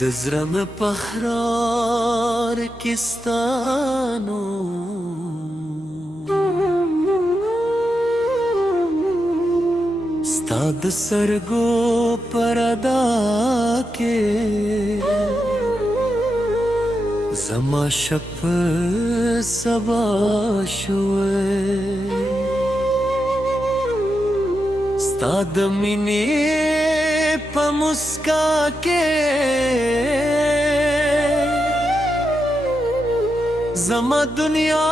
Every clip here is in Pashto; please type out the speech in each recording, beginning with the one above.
دزرم پهرار کستانو ستاد سرگو پردا کے زما شپ سبا شوے ستاد مینی پا مسکا کے زما دنیا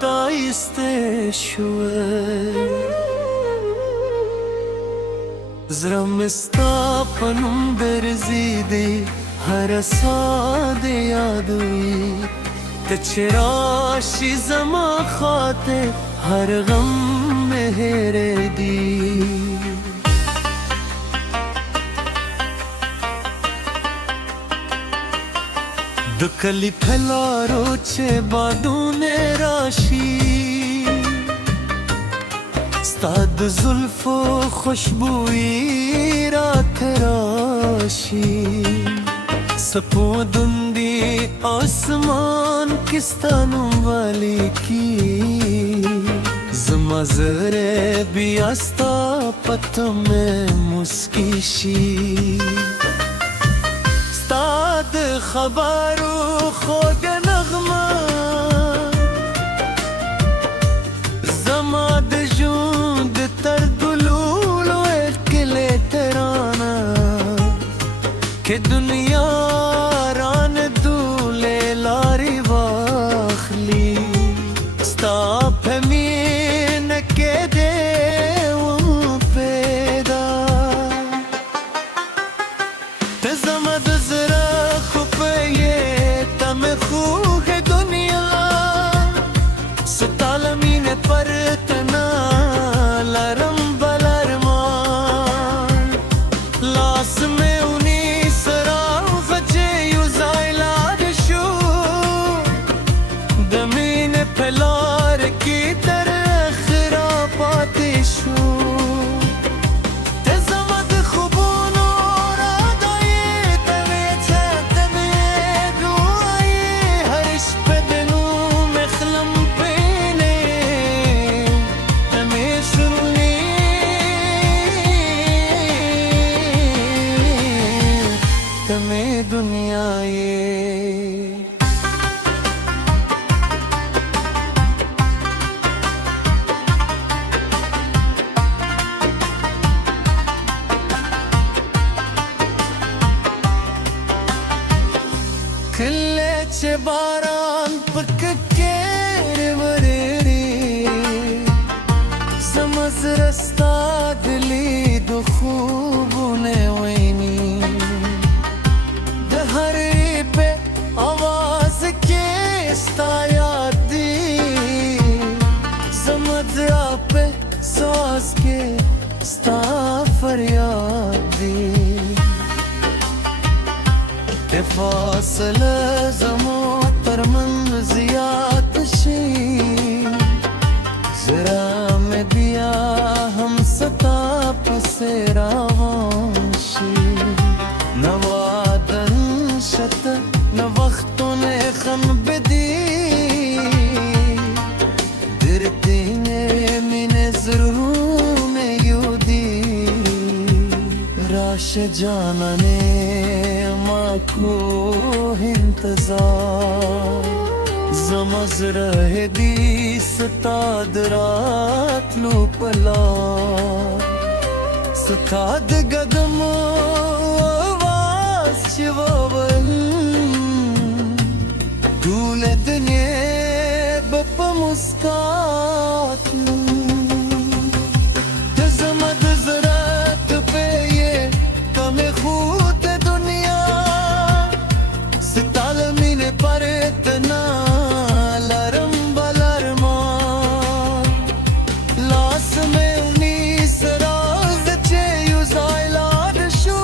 تایستے شوے زرم استا پنم درزی دی ہر ساد یاد ہوئی تچراشی زما خاطر ہر غم مہرے دی دکلی پھلارو چے بادون راشی ستاد زلف و خوشبوئی رات راشی سپودندی آسمان کستانو والی کی زما زره بیاستا پتم مسکیشی ستاد خبرو خود نغمه زما د ژوند تر دلولو اکلی ترانه که دنیا ران دوله لاری واخلی ستا په مینه کې دی وم پیدا ته زما د زړه خوبه یې ته مې خوږ دنیا ستا له مینې پرته نه لرم بل ارمان لاس مې ونیسه راوغځې یو ځای لاړ شو د مینې په لار کې تر اخره پاتې شو ته زما د خوبونو راډا یې ته مې څه ته مې دعا یې هر شپه د نوم اخلم پینې ته مې شروع ته مې دنیا یې کله چې باران پککې ورېږي زما زړه ستا د لیدو خوبونه ویني د هرې په آواز کې ستا یاد دی زما زړه په ساز کې ستا فریاد دی ته فاصله زما ترمن زیات شي زرا مې بیا هم ستا پسې روان شي نه وعدن شت نه وختونه خم بدي درتینه مینه زړونه یو دي راش جانانه ما کو انتظار زما زړه دې ستا د راتلو په لار ستا د قدمو آواز چې وول ټوله دنیا به په مسکا تلو ته زما د زړه ټپې یې ته مې خو پرتنا لرم بل ارمان لاس میں انیس راز چه یو ځای لاړ شو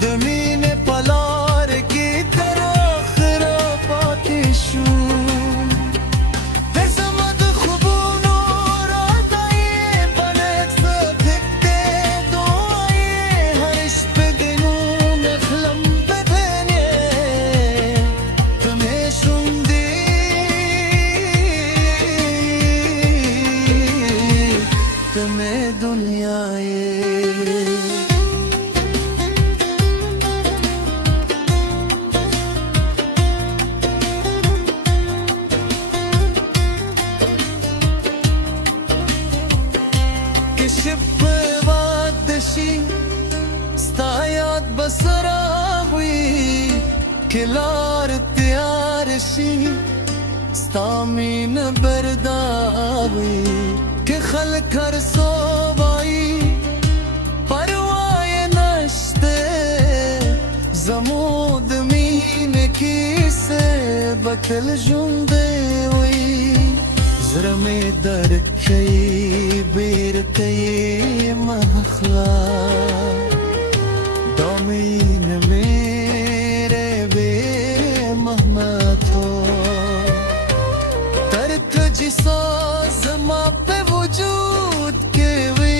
د مینې په لار کې تر اخره پاتې شو वक्त में दुनिया ये Şıpıvadışı Stayat basaravi Kilar tiyarşi Stamin berdavi Ki khalkar sovai Parvaye nashte Zamud mine kise Batel jundevi زرمي دركي بيركي مخلا دومين मेरे बे महमत हो तरक जिसा ज़मा पे वजूद के वे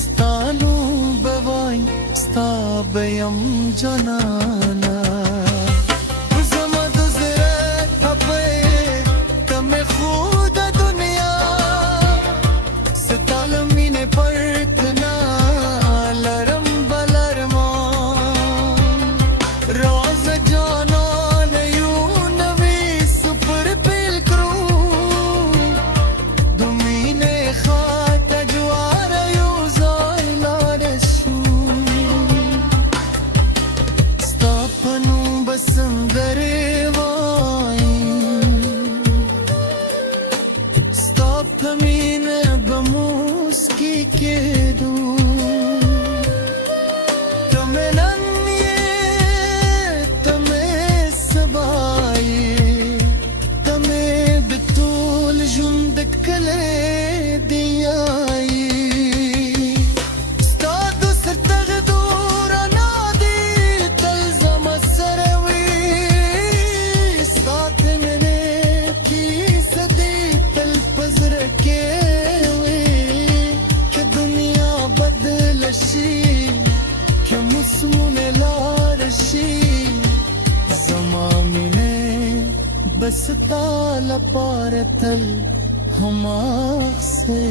स्तानु बवाई स्ताबयम जनाना Tamine bamuski kedu Tamenanye tame sabai Tame betul jundak kale diyai Stadu sertagdur anadi talzam sarawi Stat mene ki sadi talpazr कि मुस्मुने लारशी ज़मामिने बस ताला पारतल हमासे